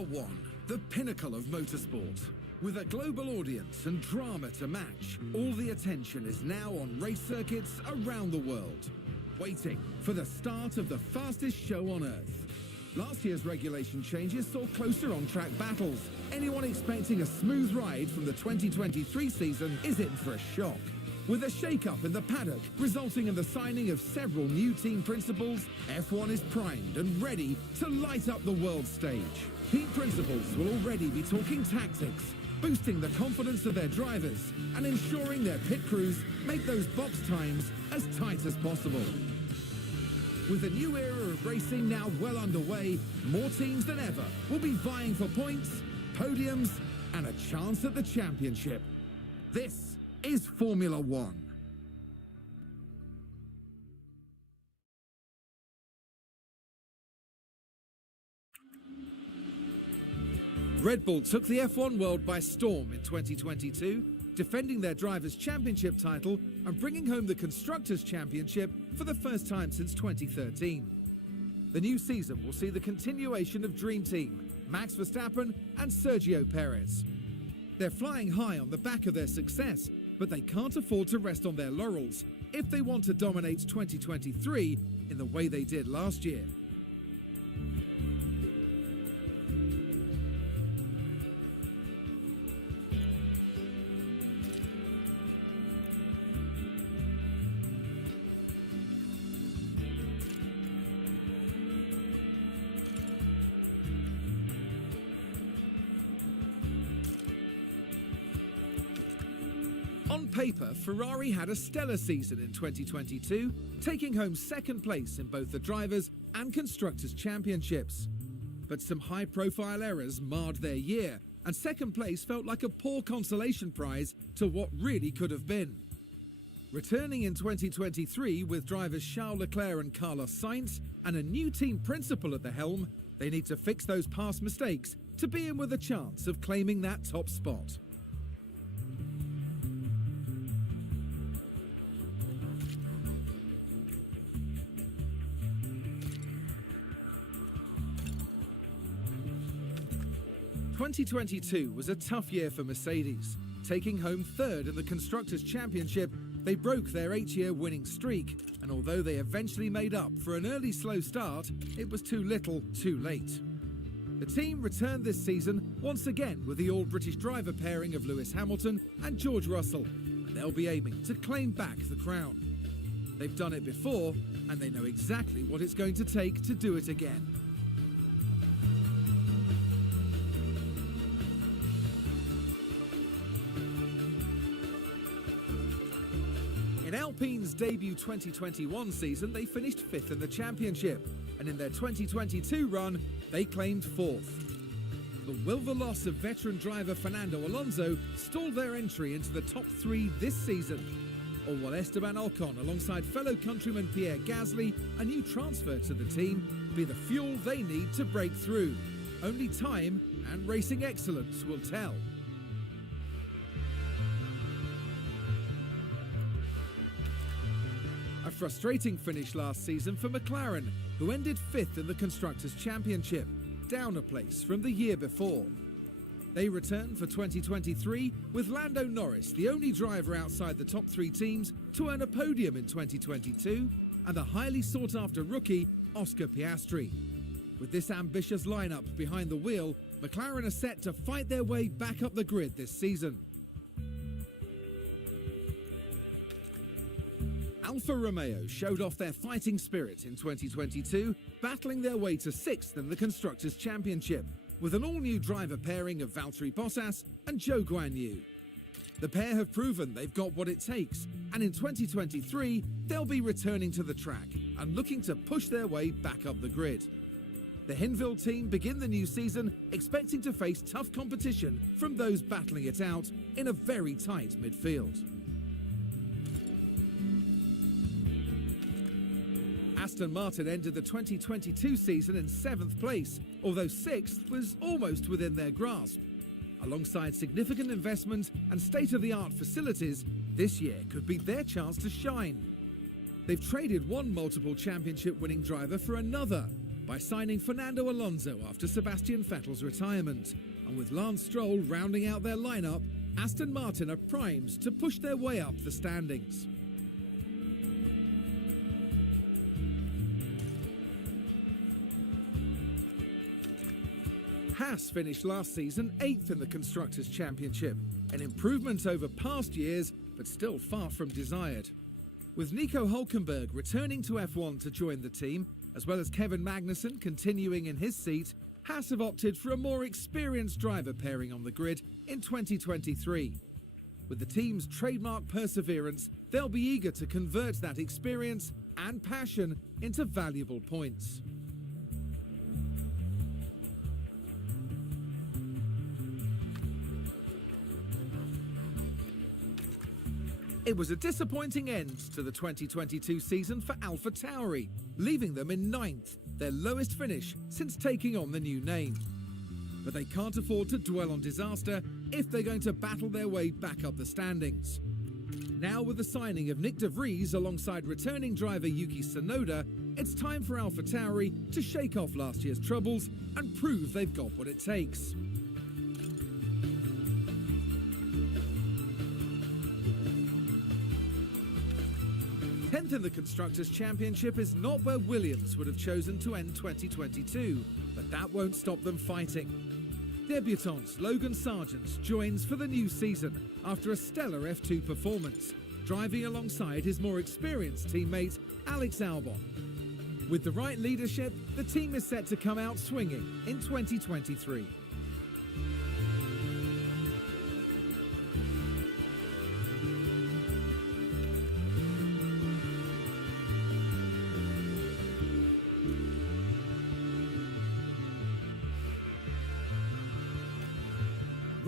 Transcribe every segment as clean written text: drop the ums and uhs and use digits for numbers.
Formula One, the pinnacle of motorsport. With a global audience and drama to match, all the attention is now on race circuits around the world, waiting for the start of the fastest show on Earth. Last year's regulation changes saw closer on-track battles. Anyone expecting a smooth ride from the 2023 season is in for a shock. With a shake-up in the paddock resulting in the signing of several new team principals, F1 is primed and ready to light up the world stage. Team principals will already be talking tactics, boosting the confidence of their drivers and ensuring their pit crews make those box times as tight as possible. With a new era of racing now well underway, more teams than ever will be vying for points, podiums, and a chance at the championship. This is Formula One. Red Bull took the F1 world by storm in 2022, defending their Drivers' Championship title and bringing home the Constructors' Championship for the first time since 2013. The new season will see the continuation of Dream Team, Max Verstappen and Sergio Perez. They're flying high on the back of their success, but they can't afford to rest on their laurels if they want to dominate 2023 in the way they did last year. On paper, Ferrari had a stellar season in 2022, taking home second place in both the Drivers' and Constructors' Championships. But some high-profile errors marred their year, and second place felt like a poor consolation prize to what really could have been. Returning in 2023 with drivers Charles Leclerc and Carlos Sainz and a new team principal at the helm, they need to fix those past mistakes to be in with a chance of claiming that top spot. '22 2022 was a tough year for Mercedes. Taking home third in the Constructors' Championship, they broke their 8-year winning streak, and although they eventually made up for an early slow start, it was too little, too late. The team returned this season once again with the all-British driver pairing of Lewis Hamilton and George Russell, and they'll be aiming to claim back the crown. They've done it before, and they know exactly what it's going to take to do it again. In Alpine's debut 2021 season, they finished 5th in the championship, and in their 2022 run, they claimed 4th. But will the loss of veteran driver Fernando Alonso stall their entry into the top 3 this season? Or will Esteban Ocon, alongside fellow countryman Pierre Gasly, a new transfer to the team, be the fuel they need to break through? Only time and racing excellence will tell. A frustrating finish last season for McLaren, who ended 5th in the Constructors' Championship, down a place from the year before. They return for 2023 with Lando Norris, the only driver outside the top 3 teams to earn a podium in 2022, and the highly sought-after rookie, Oscar Piastri. With this ambitious lineup behind the wheel, McLaren are set to fight their way back up the grid this season. Alfa Romeo showed off their fighting spirit in 2022, battling their way to 6th in the Constructors' Championship, with an all-new driver pairing of Valtteri Bottas and Zhou Guanyu. The pair have proven they've got what it takes, and in 2023, they'll be returning to the track and looking to push their way back up the grid. The Hinwil team begin the new season expecting to face tough competition from those battling it out in a very tight midfield. Aston Martin ended the 2022 season in 7th place, although 6th was almost within their grasp. Alongside significant investment and state-of-the-art facilities, this year could be their chance to shine. They've traded one multiple championship-winning driver for another, by signing Fernando Alonso after Sebastian Vettel's retirement. And with Lance Stroll rounding out their lineup, Aston Martin are primed to push their way up the standings. Haas finished last season 8th in the Constructors' Championship, an improvement over past years, but still far from desired. With Nico Hülkenberg returning to F1 to join the team, as well as Kevin Magnussen continuing in his seat, Haas have opted for a more experienced driver pairing on the grid in 2023. With the team's trademark perseverance, they'll be eager to convert that experience and passion into valuable points. It was a disappointing end to the 2022 season for AlphaTauri, leaving them in 9th, their lowest finish since taking on the new name. But they can't afford to dwell on disaster if they're going to battle their way back up the standings. Now with the signing of Nick de Vries alongside returning driver Yuki Tsunoda, it's time for AlphaTauri to shake off last year's troubles and prove they've got what it takes. 10th in the Constructors' Championship is not where Williams would have chosen to end 2022, but that won't stop them fighting. Debutant Logan Sargent joins for the new season after a stellar F2 performance, driving alongside his more experienced teammate Alex Albon. With the right leadership, the team is set to come out swinging in 2023.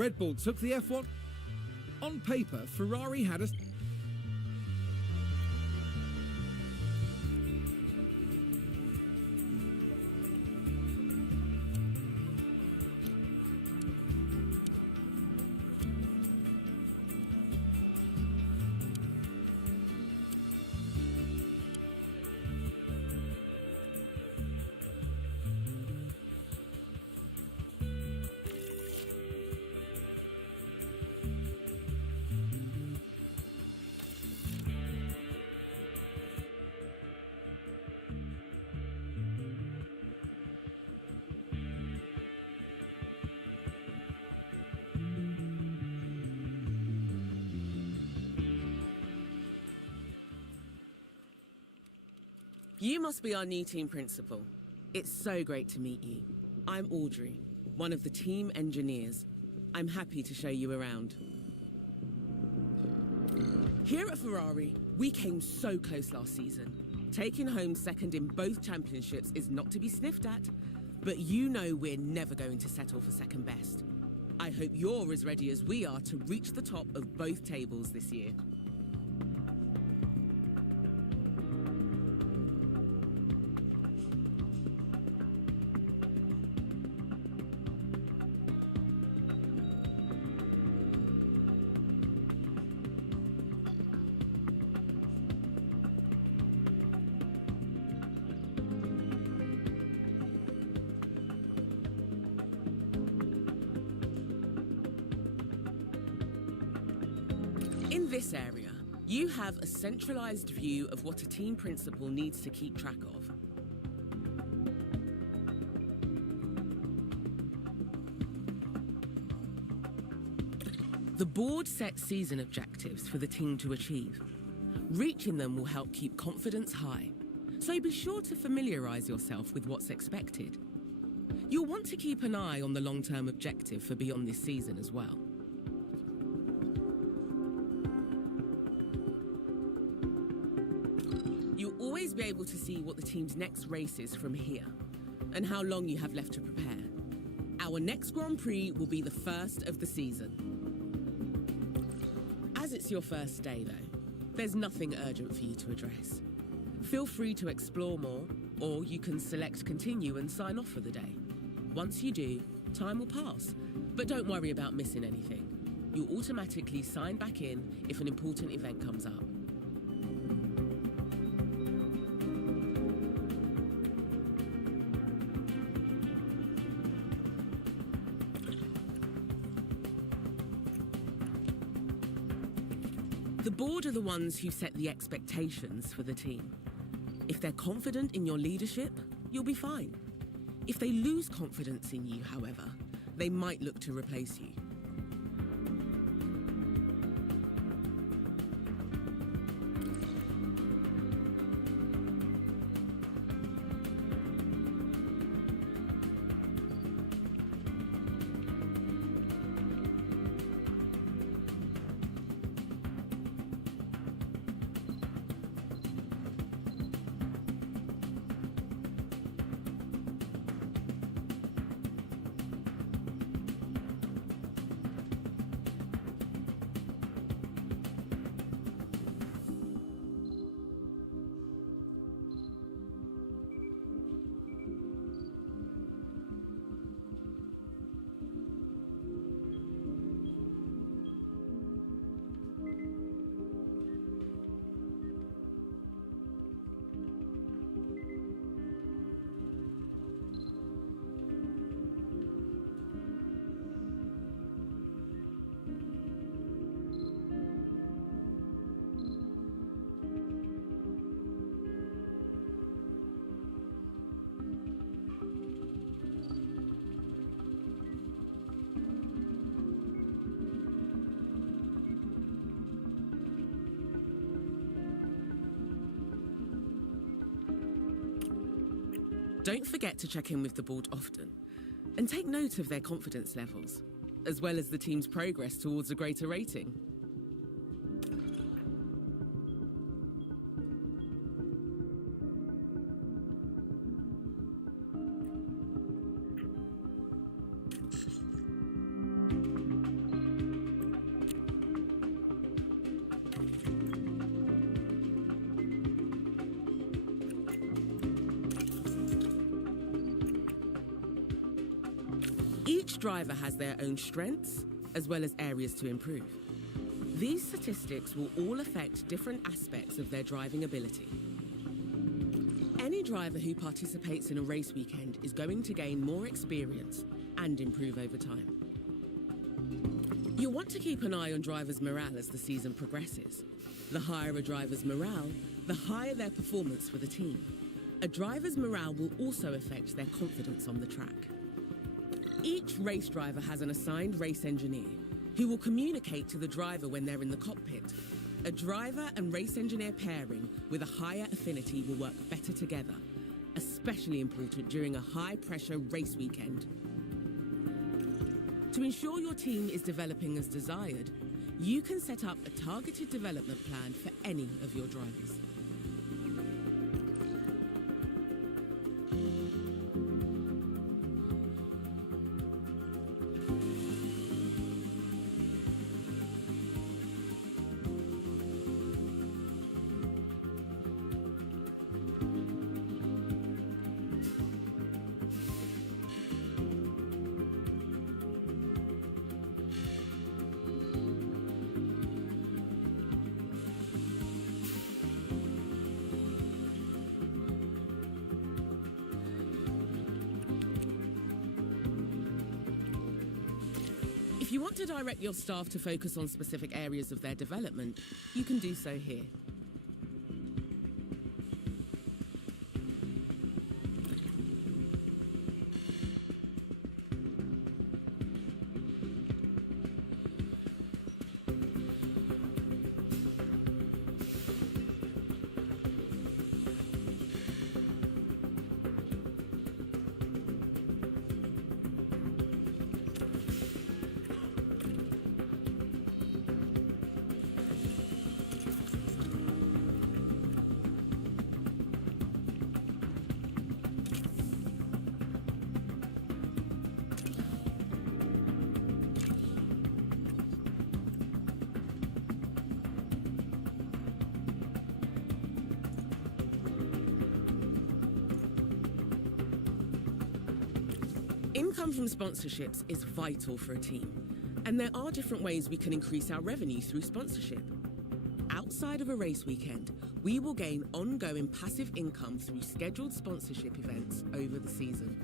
Red Bull took the F1. On paper, Ferrari had a... You must be our new team principal. It's so great to meet you. I'm Audrey, one of the team engineers. I'm happy to show you around. Here at Ferrari, we came so close last season. Taking home second in both championships is not to be sniffed at, but you know we're never going to settle for second best. I hope you're as ready as we are to reach the top of both tables this year. In this area, you have a centralized view of what a team principal needs to keep track of. The board sets season objectives for the team to achieve. Reaching them will help keep confidence high, so be sure to familiarize yourself with what's expected. You'll want to keep an eye on the long-term objective for beyond this season as well. You'll always be able to see what the team's next race is from here, and how long you have left to prepare. Our next Grand Prix will be the first of the season. As it's your first day though, there's nothing urgent for you to address. Feel free to explore more, or you can select continue and sign off for the day. Once you do, time will pass, but don't worry about missing anything. You'll automatically sign back in if an important event comes up. The board are the ones who set the expectations for the team. If they're confident in your leadership, you'll be fine. If they lose confidence in you, however, they might look to replace you. Don't forget to check in with the board often and take note of their confidence levels, as well as the team's progress towards a greater rating. Each driver has their own strengths, as well as areas to improve. These statistics will all affect different aspects of their driving ability. Any driver who participates in a race weekend is going to gain more experience and improve over time. You'll want to keep an eye on drivers' morale as the season progresses. The higher a driver's morale, the higher their performance for the team. A driver's morale will also affect their confidence on the track. Each race driver has an assigned race engineer who will communicate to the driver when they're in the cockpit. A driver and race engineer pairing with a higher affinity will work better together, especially important during a high-pressure race weekend. To ensure your team is developing as desired, you can set up a targeted development plan for any of your drivers. If you want to direct your staff to focus on specific areas of their development, you can do so here. Income from sponsorships is vital for a team, and there are different ways we can increase our revenue through sponsorship. Outside of a race weekend, we will gain ongoing passive income through scheduled sponsorship events over the season.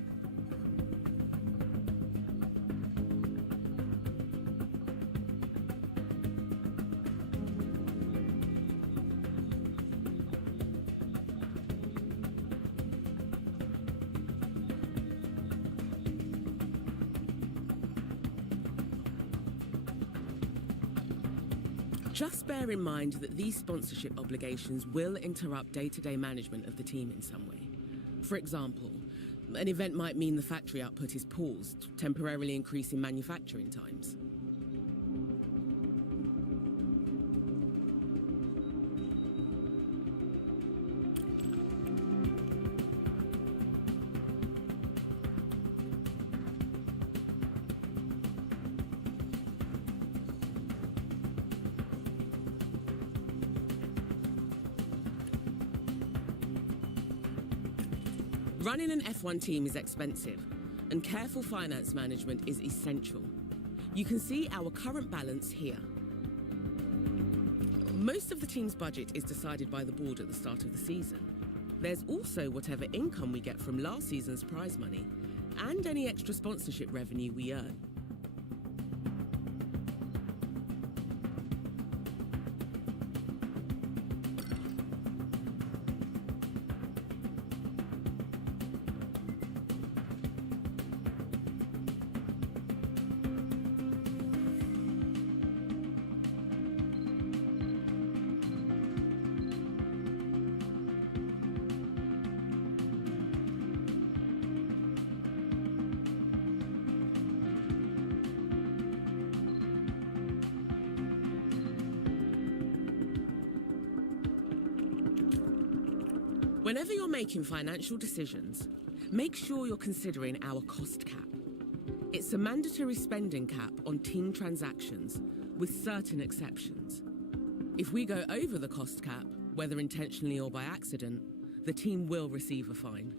Just bear in mind that these sponsorship obligations will interrupt day-to-day management of the team in some way. For example, an event might mean the factory output is paused, temporarily increasing manufacturing times. Running an F1 team is expensive, and careful finance management is essential. You can see our current balance here. Most of the team's budget is decided by the board at the start of the season. There's also whatever income we get from last season's prize money, and any extra sponsorship revenue we earn. Whenever you're making financial decisions, make sure you're considering our cost cap. It's a mandatory spending cap on team transactions, with certain exceptions. If we go over the cost cap, whether intentionally or by accident, the team will receive a fine.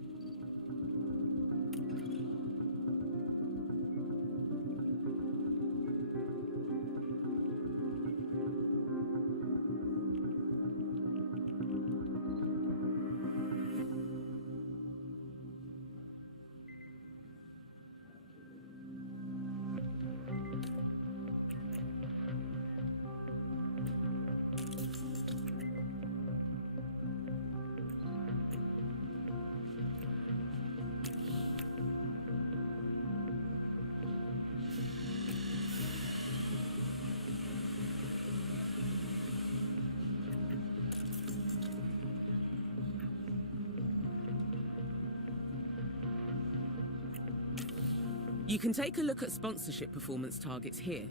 You can take a look at sponsorship performance targets here.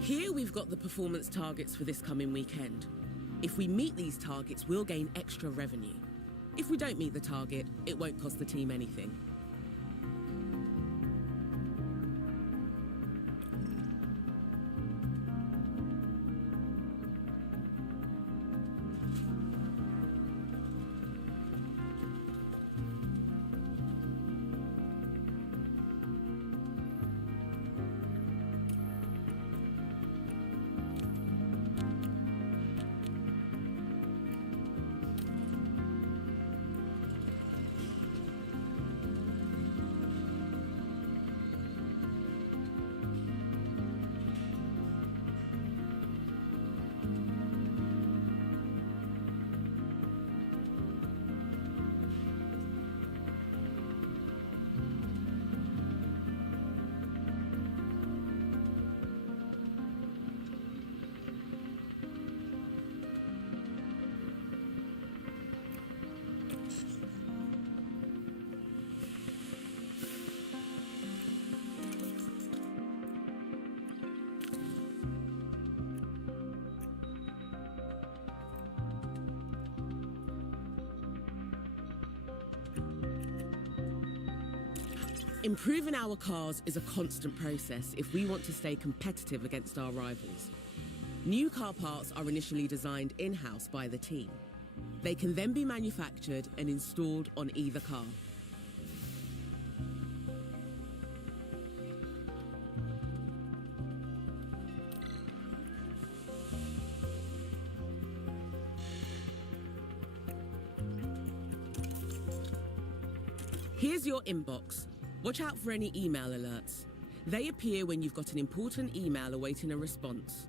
Here we've got the performance targets for this coming weekend. If we meet these targets, we'll gain extra revenue. If we don't meet the target, it won't cost the team anything. Improving our cars is a constant process if we want to stay competitive against our rivals. New car parts are initially designed in-house by the team. They can then be manufactured and installed on either car. Here's your inbox. Watch out for any email alerts. They appear when you've got an important email awaiting a response.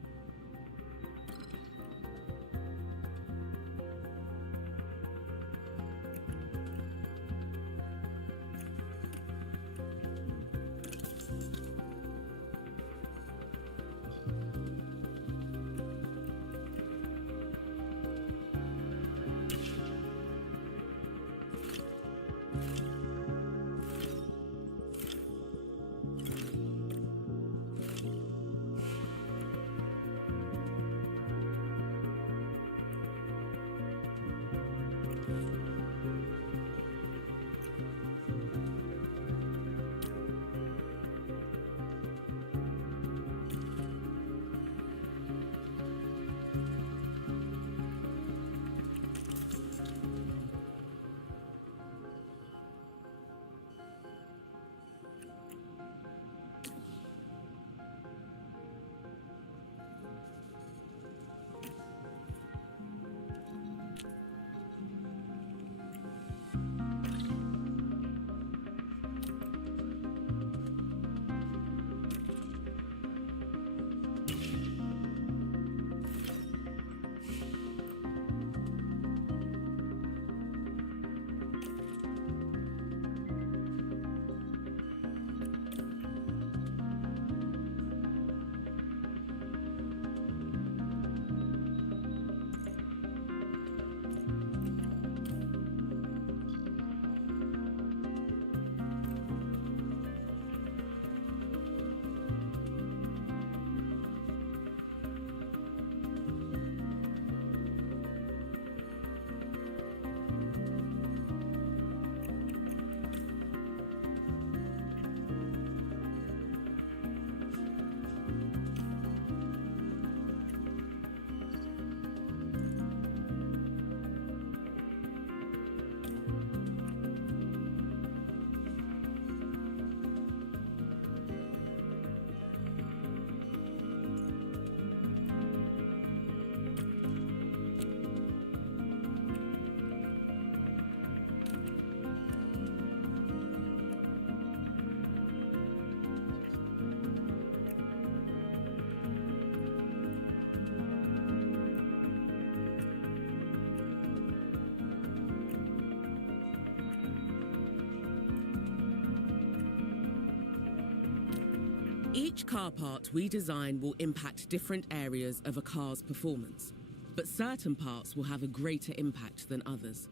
Each car part we design will impact different areas of a car's performance, but certain parts will have a greater impact than others.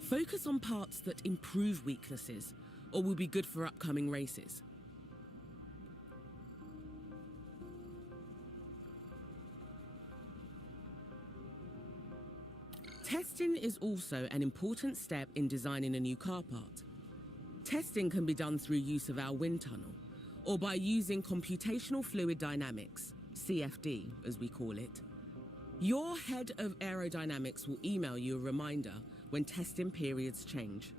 Focus on parts that improve weaknesses or will be good for upcoming races. Testing is also an important step in designing a new car part. Testing can be done through use of our wind tunnel, or by using computational fluid dynamics, CFD as we call it. Your head of aerodynamics will email you a reminder when testing periods change.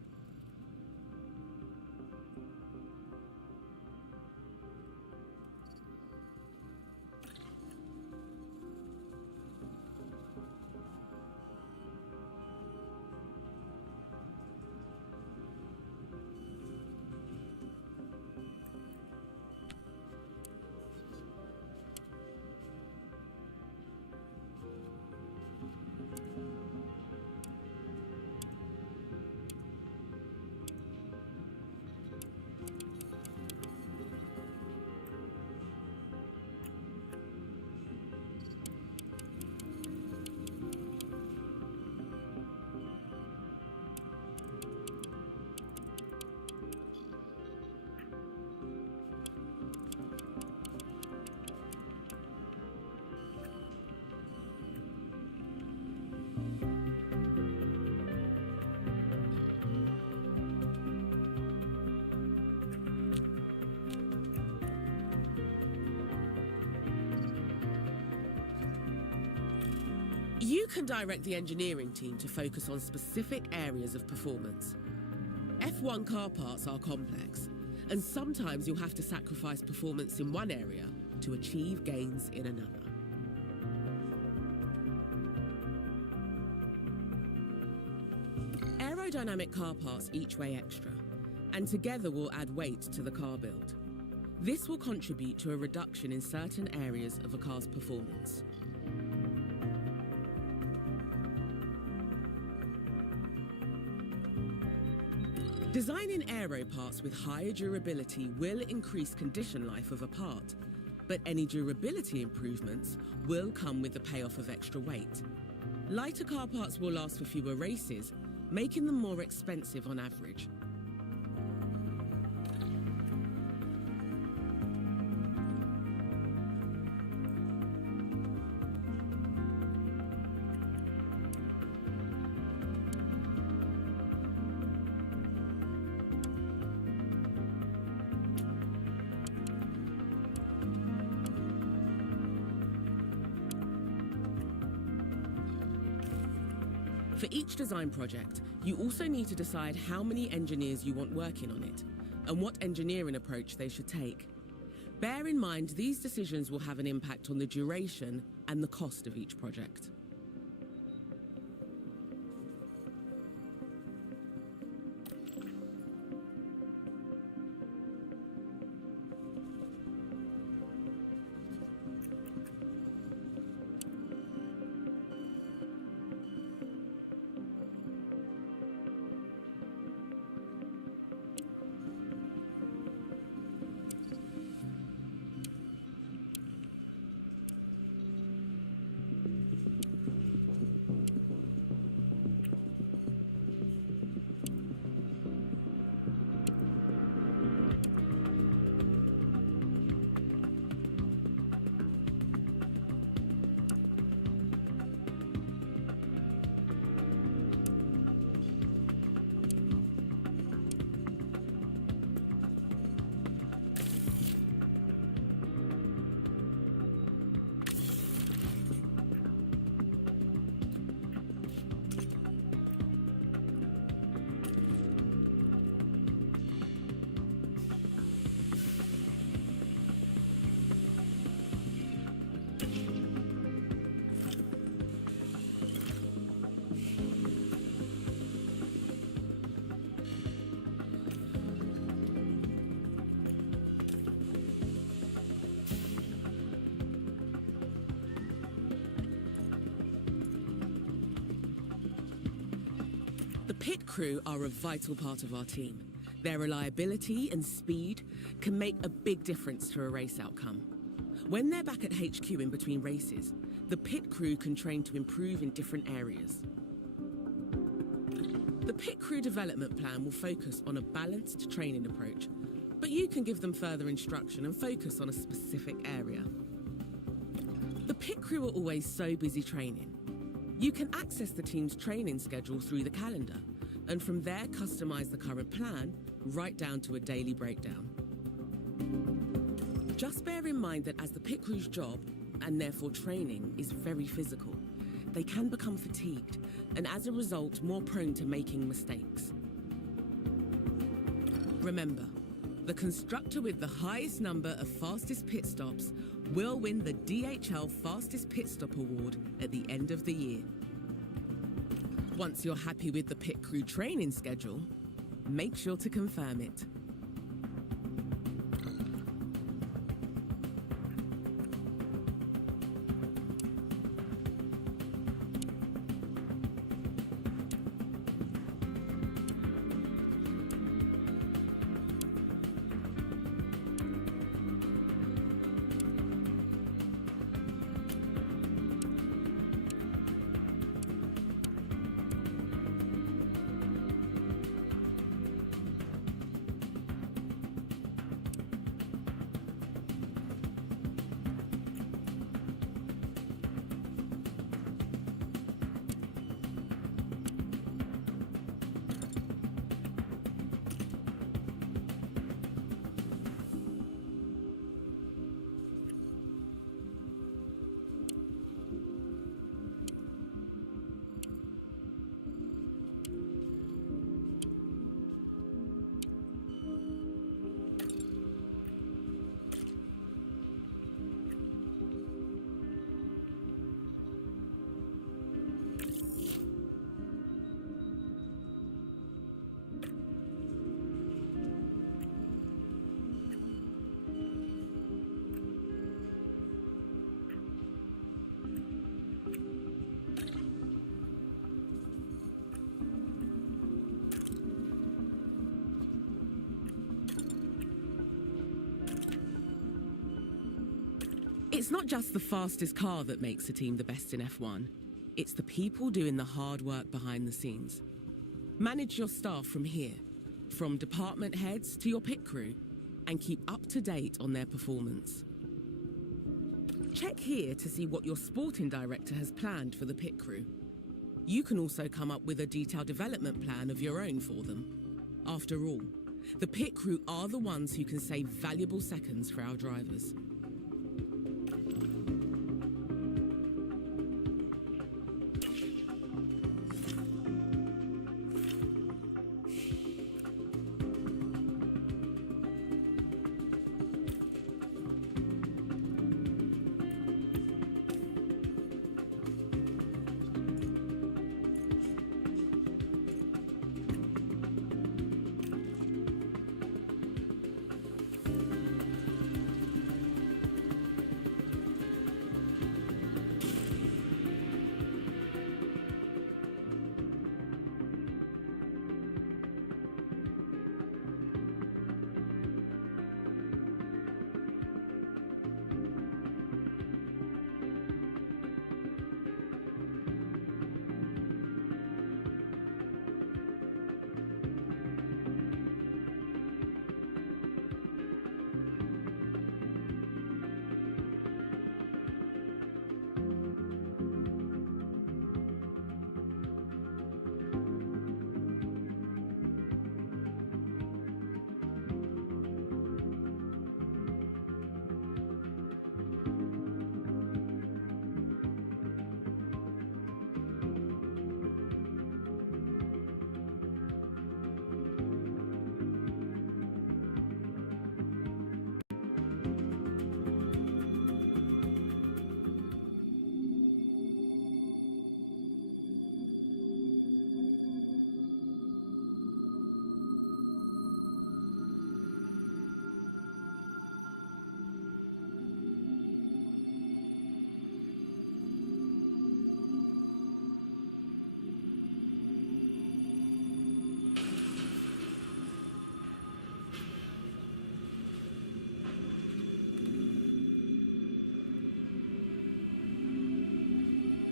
You can direct the engineering team to focus on specific areas of performance. F1 car parts are complex, and sometimes you'll have to sacrifice performance in one area to achieve gains in another. Aerodynamic car parts each weigh extra, and together will add weight to the car build. This will contribute to a reduction in certain areas of a car's performance. Designing aero parts with higher durability will increase condition life of a part, but any durability improvements will come with the payoff of extra weight. Lighter car parts will last for fewer races, making them more expensive on average. For each design project, you also need to decide how many engineers you want working on it and what engineering approach they should take. Bear in mind these decisions will have an impact on the duration and the cost of each project. The pit crew are a vital part of our team. Their reliability and speed can make a big difference to a race outcome. When they're back at HQ in between races, the pit crew can train to improve in different areas. The pit crew development plan will focus on a balanced training approach, but you can give them further instruction and focus on a specific area. The pit crew are always so busy training. You can access the team's training schedule through the calendar, and from there customize the current plan right down to a daily breakdown. Just bear in mind that as the pit crew's job, and therefore training, is very physical, they can become fatigued, and as a result, more prone to making mistakes. Remember, the constructor with the highest number of fastest pit stops will win the DHL Fastest Pit Stop Award at the end of the year. Once you're happy with the pit crew training schedule, make sure to confirm it. It's not just the fastest car that makes a team the best in F1. It's the people doing the hard work behind the scenes. Manage your staff from here, from department heads to your pit crew, and keep up to date on their performance. Check here to see what your sporting director has planned for the pit crew. You can also come up with a detailed development plan of your own for them. After all, the pit crew are the ones who can save valuable seconds for our drivers.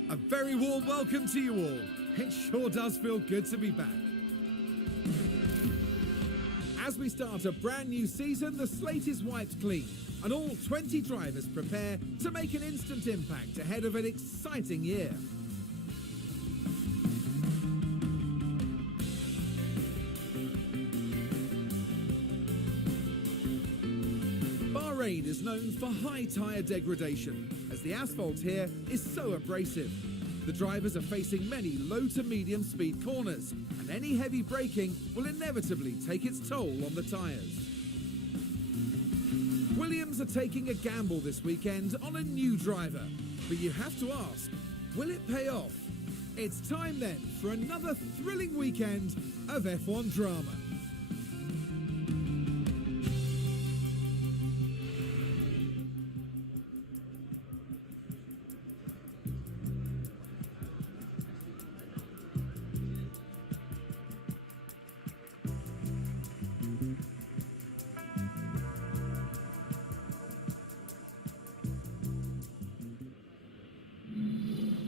A very warm welcome to you all. It sure does feel good to be back. As we start a brand new season, the slate is wiped clean, and all 20 drivers prepare to make an instant impact ahead of an exciting year. Bahrain is known for high tyre degradation, as the asphalt here is so abrasive. The drivers are facing many low to medium speed corners, and any heavy braking will inevitably take its toll on the tyres. Williams are taking a gamble this weekend on a new driver, but you have to ask, will it pay off? It's time then for another thrilling weekend of F1 drama.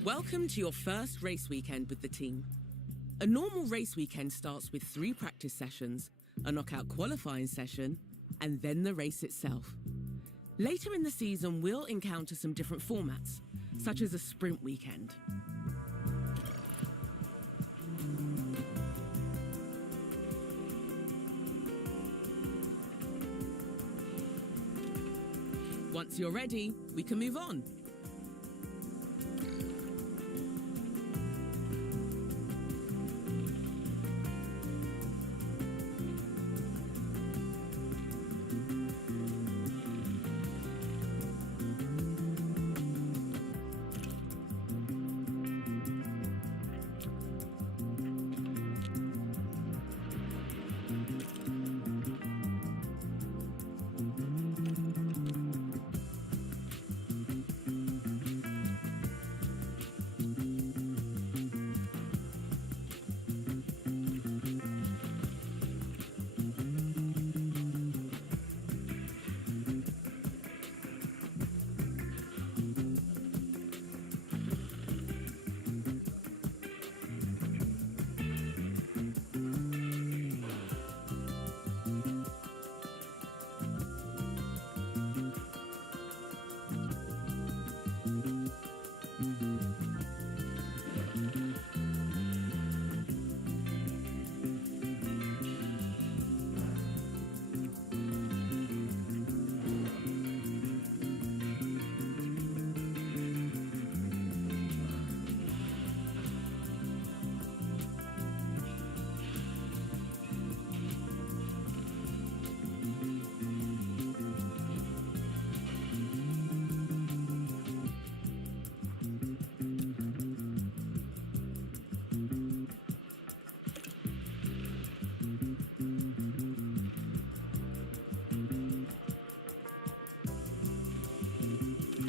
Welcome to your first race weekend with the team. A normal race weekend starts with 3 practice sessions, a knockout qualifying session, and then the race itself. Later in the season, we'll encounter some different formats, such as a sprint weekend. Once you're ready, we can move on.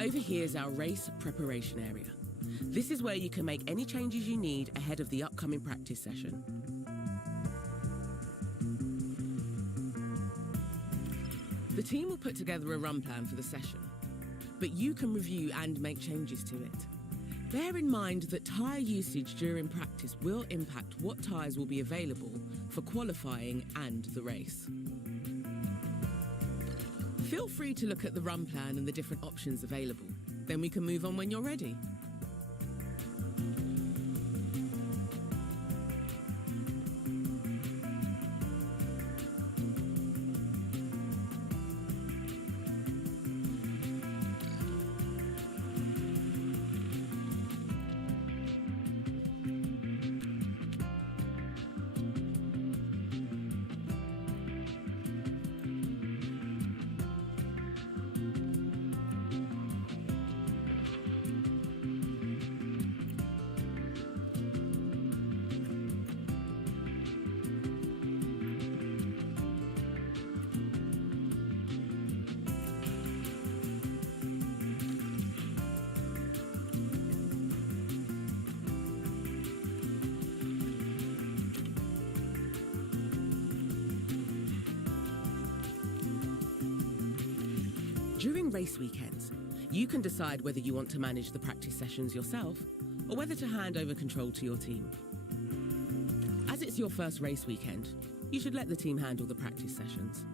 Over here's our race preparation area. This is where you can make any changes you need ahead of the upcoming practice session. The team will put together a run plan for the session, but you can review and make changes to it. Bear in mind that tyre usage during practice will impact what tyres will be available for qualifying and the race. Feel free to look at the run plan and the different options available. Then we can move on when you're ready. During race weekends, you can decide whether you want to manage the practice sessions yourself or whether to hand over control to your team. As it's your first race weekend, you should let the team handle the practice sessions.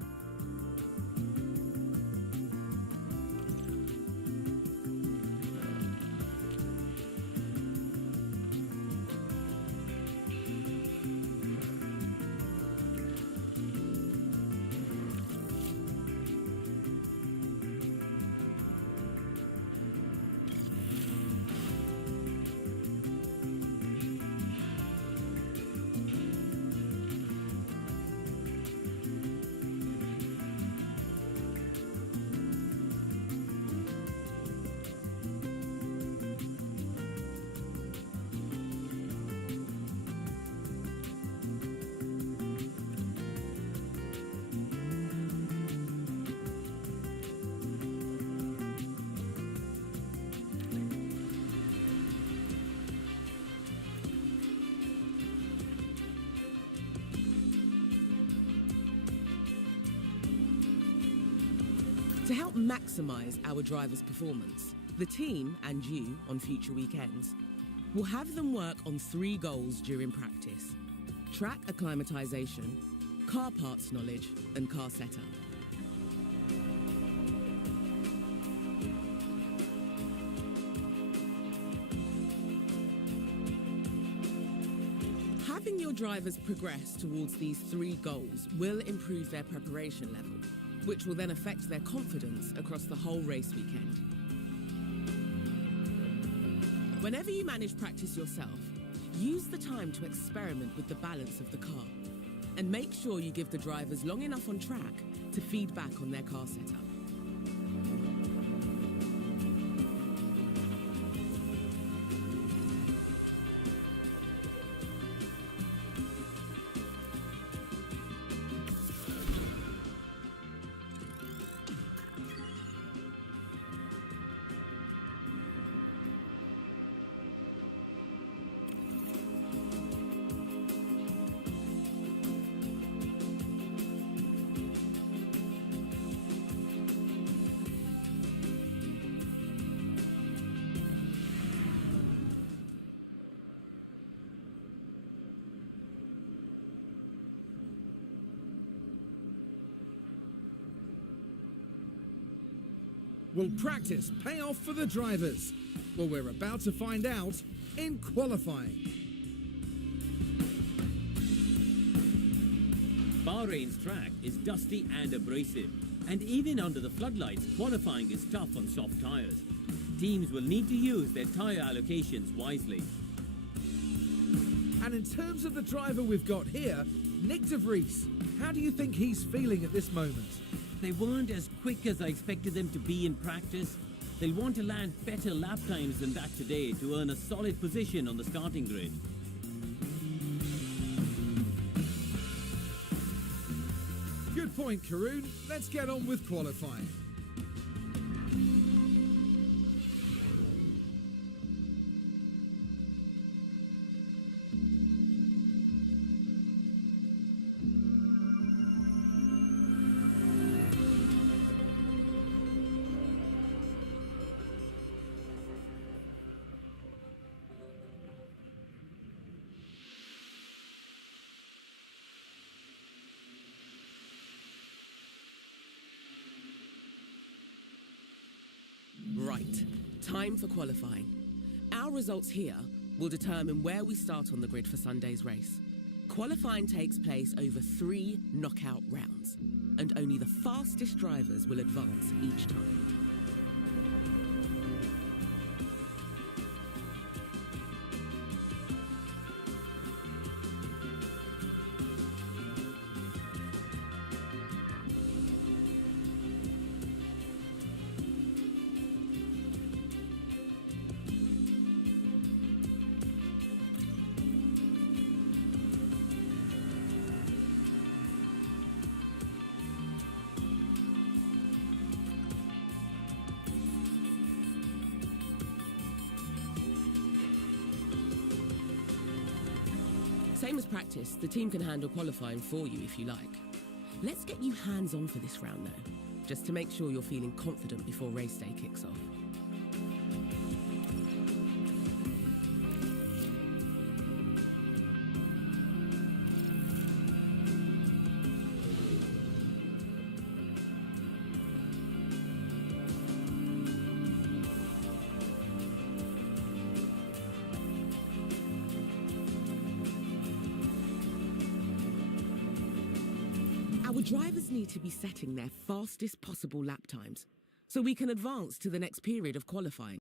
To help maximise our drivers' performance, the team and you on future weekends will have them work on 3 goals during practice: track acclimatisation, car parts knowledge and car setup. Having your drivers progress towards these 3 goals will improve their preparation level, which will then affect their confidence across the whole race weekend. Whenever you manage practice yourself, use the time to experiment with the balance of the car and make sure you give the drivers long enough on track to feed back on their car setup. Will practice pay off for the drivers? Well, we're about to find out in qualifying. Bahrain's track is dusty and abrasive, and even under the floodlights, qualifying is tough on soft tyres. Teams will need to use their tyre allocations wisely. And in terms of the driver we've got here, Nyck de Vries, how do you think he's feeling at this moment? They weren't as quick as I expected them to be in practice. They'll want to land better lap times than that today to earn a solid position on the starting grid. Good point, Karun. Let's get on with qualifying. Time for qualifying. Our results here will determine where we start on the grid for Sunday's race. Qualifying takes place over 3 knockout rounds, and only the fastest drivers will advance each time. Same as practice, the team can handle qualifying for you if you like. Let's get you hands-on for this round though, just to make sure you're feeling confident before race day kicks off. Our drivers need to be setting their fastest possible lap times so we can advance to the next period of qualifying.